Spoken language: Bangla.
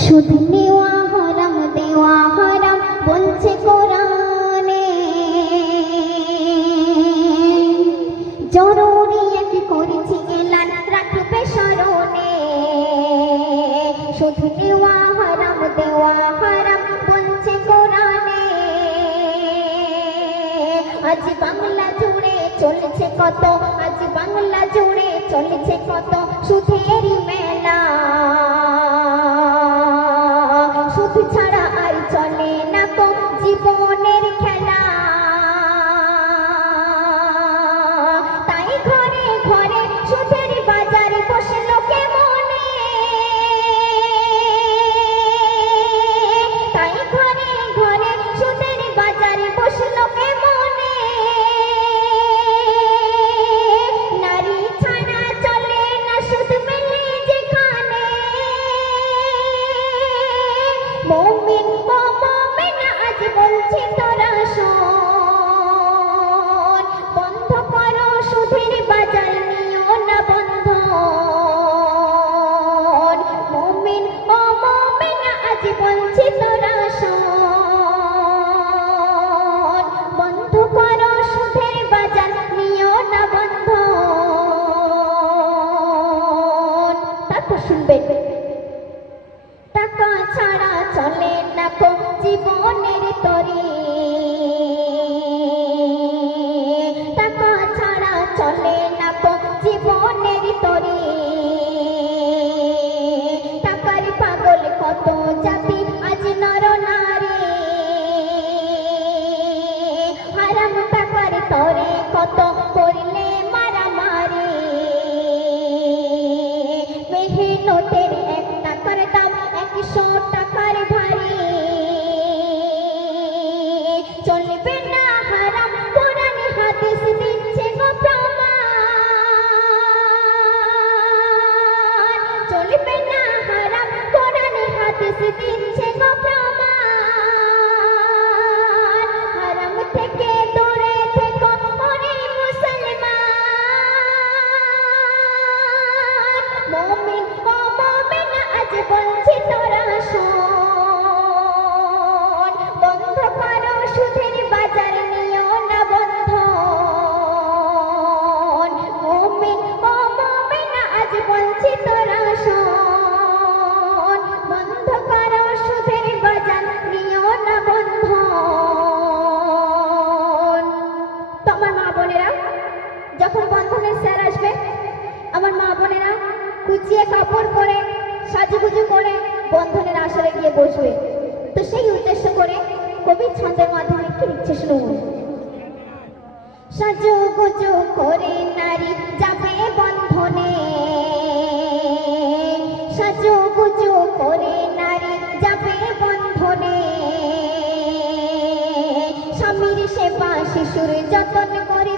সুদ নেওয়া হারাম দেওয়া হারাম বলছে কোরআনে, জরুরি এক করেছি এলান রাখবে স্মরণে। সুদ নেওয়া হারাম দেওয়া হারাম বলছে কোরআনে, আজ বাংলা জুড়ে চলছে কত, আজ বাংলা জুড়ে চলছে কত সুধেরই মেলা। সুদ ছাড়া আর চলে না তো জীবনের খেলা, তাই ঘরে ঘরে সুদের বাজার বসলো কেমনে, তাই ঘরে ঘরে সুদের বাজার বসলো কেমনে। নারী ছাড়া চলে না সুদ মেলে যেখানে, মুমিন ও মুমিনা আজ বলছি তোরা শোন, বন্ধ করো সুদের বাজার নিও না বন্ধন। মুমিন ও মুমিনা আজ বলছি তোরা শোন, বন্ধ করো সুদের বাজার নিও না বন্ধন। তারপর শুনবেন, টাকা ছাড়া চলে না কো জীবনের তরি, টাকা ছাড়া চলে না কো জীবনের তরি। টাকার পাগল কত জাতি আজ নর নারী, হারাম টাকার তরে কত করলে মারামারি। মেহনতের এক টাকার দাম 100 টাকার ভারী, চলবে না হারাম কোরআন হাদিস দিচ্ছে গো প্রমাণ, চলবে না হারাম কোরআন হাদিস দিচ্ছে গো প্রমাণ। হারাম থেকে দূরে থেকো ওরে মুসলমান, মুমিন ও মুমিনা আজ বলছি তোরা শোন, বন্ধ করো সুদের বাজার নিও না বন্ধন। মুমিন ও মুমিনা আজ বলছি তোরা শোন, বন্ধ করো সুদের বাজার নিও না বন্ধন। তো আমার মা বোনেরা, যখন বন্ধনের স্যার আসবে, আমার মা বোনেরা কুচিয়ে কাপড় পরে সাজুগুজু করে বন্ধনের আসরে গিয়ে বসবে। তো সেই উদ্দেশ্য করে কবি ছন্দের মাধ্যমে কি লিখছে শুনুন। সাজুগুজু করে নারী যাবে বন্ধনে, সাজুগুজু করে নারী যাবে বন্ধনে। স্বামীর সেবা শিশুর যতন করে